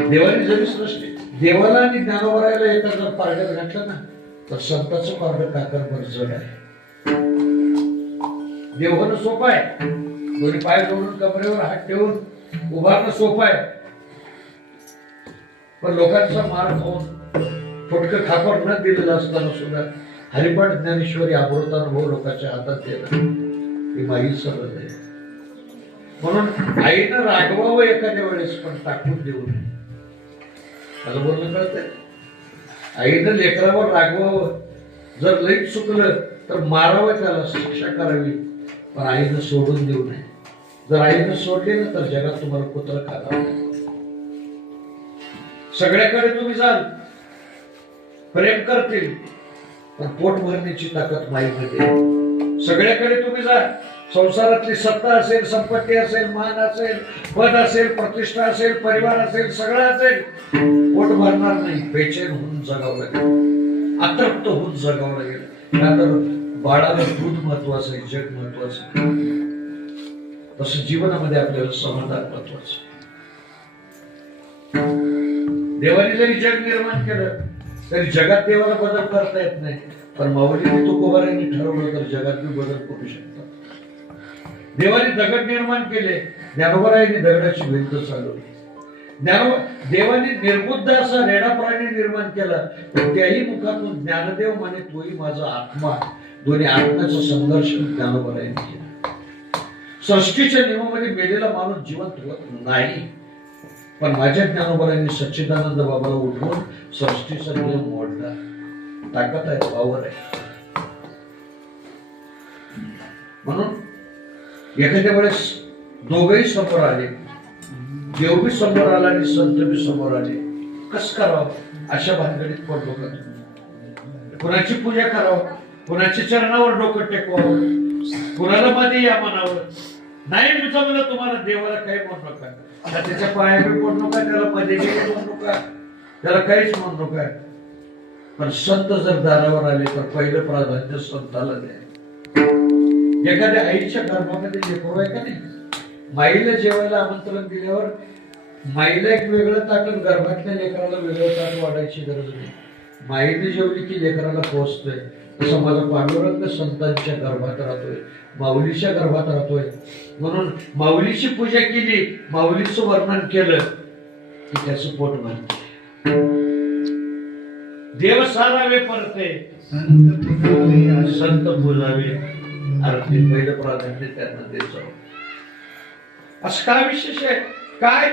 देवाने जरी सृष्टी देवाला आणि ज्ञानोबरायला एका जर पारड्यात घातलं ना तर संताचं पारड काकरभर जड आहे. देव होणं सोपं आहे, दोन्ही पाय जोडून कमरेवर हात ठेवून उभारणं सोपं आहे, पण लोकांचा मार खाऊन फुटकं खापर न दिलेलं असताना सुद्धा हरिपाठ ज्ञानेश्वरी अमृतानुभव लोकांच्या हातात देणं ही माई सरळ आहे. म्हणून आईनं रागवावं एखाद्या वेळेस पण टाकून देऊ नये. मला बोलणं कळतंय? आईनं लेकरावर रागवावं, जर लई चुकलं तर मारावं, त्याला शिक्षा करावी, पण आईनं सोडून देऊ नये. जर आईनं सोडले ना तर जगात तुम्हाला कुत्र खाणार. सगळ्याकडे तुम्ही जाल, प्रेम करतील, पण पोट भरण्याची ताकद माईमध्ये. सगळ्याकडे तुम्ही जा, संसारातली सत्ता असेल, संपत्ती असेल, मान असेल, पद असेल, प्रतिष्ठा असेल, परिवार असेल, सगळं असेल, पोट भरणार नाही. बेचैन होऊन जगावं लागेल, अतृप्त होऊन जगावं लागेल. त्यानंतर बाळाला दूध महत्वाचं आहे, जग महत्वाचं आहे. तसं जीवनामध्ये आपल्याला समाधान महत्वाचं. देवाने जरी जग निर्माण केलं तरी जगात देवाला बदल करता येत नाही, पण माऊलीने तुकोबारांनी ठरवलं तर जगात बदल करू शकतात. देवाने दगड निर्माण केले, ज्ञानोबारायांनी दगडाची भिंत चालवली. देवाने निर्बुद्ध असा रेडा प्राणी निर्माण केला, पण त्याही मुखातून ज्ञानदेव म्हणे तोही माझा आत्मा. दोन्ही आत्म्याचा संघर्ष ज्ञानोबारायांनी केला. सृष्टीच्या नियमामध्ये मेलेला माणूस जिवंत होत नाही, पण माझ्या ज्ञानोबारायांनी सच्चिदानंद बाबाला उठवून सृष्टीचा नियम मोडला. ताकद आहे, पावर आहे. म्हणून एखाद्या वेळेस दोघही समोर आले, देव बी समोर आला आणि संत बी समोर आले, कस करावं अशा भानगडीत पडलो का तुम्ही? कुणाची पूजा करावं, कुणाच्या चरणावर डोकं टेकवावं, कुणाला मध्ये या म्हणावं? नाही मी जमलं तुम्हाला, देवाला काही म्हणू नका, त्याच्या पाया बी पडू नका, त्याला मध्ये म्हणू नका, त्याला काहीच म्हणू नका. पण संत जर दारावर आले तर पहिलं प्राधान्य संताला द्या. एखाद्या आईच्या गर्भामध्ये लेकरू आहे का नाही, माईला जेवायला आमंत्रण दिल्यावर माईला एक वेगळं ताट, गर्भातल्या लेकराला वेगळं ताट वाढायची गरज नाही. माईने जेवली की लेकराला पोहोचतोय. तसं माझा पांडुरंग संतांच्या गर्भात राहतोय, माऊलीच्या गर्भात राहतोय. म्हणून माऊलीची पूजा केली, माऊलीचं वर्णन केलं की त्याचं पोट भरते. देव सारावे परते, संत बोलावे आरती. पहिलं प्राधान्य त्यांना द्यायचं. असं काय विशेष आहे काय?